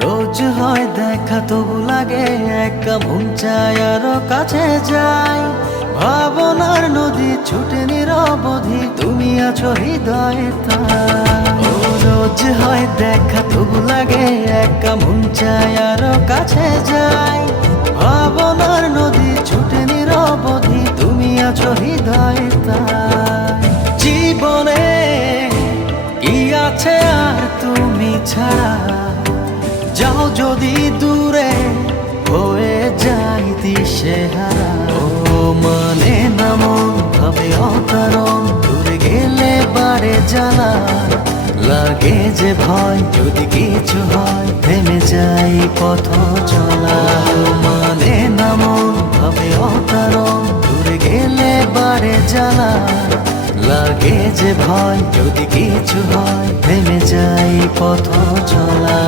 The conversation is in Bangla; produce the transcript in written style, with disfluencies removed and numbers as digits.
রোজ হয় দেখা তবু লাগে একা মন চায় আরো কাছে যাই। ভাবনার নদী ছুটে নিরবধি, তুমি আছো হৃদয়ে তাই। ও রোজ হয় দেখা তবু লাগে একা মন চায় আরো কাছে যাই। ভাবনার নদী ছুটে নিরবধি, তুমি আছো হৃদয়ে তাই। জীবনে কি আছে আর তুমি ছাড়া, যাও যদি দূরে হয়ে যাই দিশেহারা। ও মানে না মন ভাবে অকারণ, দূরে গেলে বাড়ে জ্বালা। লাগে যে ভয় যদি কিছু হয়, থেমে যাই পথ চলা। ও মানে না মন ভাবে অকারণ, দূরে গেলে বাড়ে জ্বালা। লাগে যে ভয় যদি কিছু হয়, থেমে যাই পথ চলা।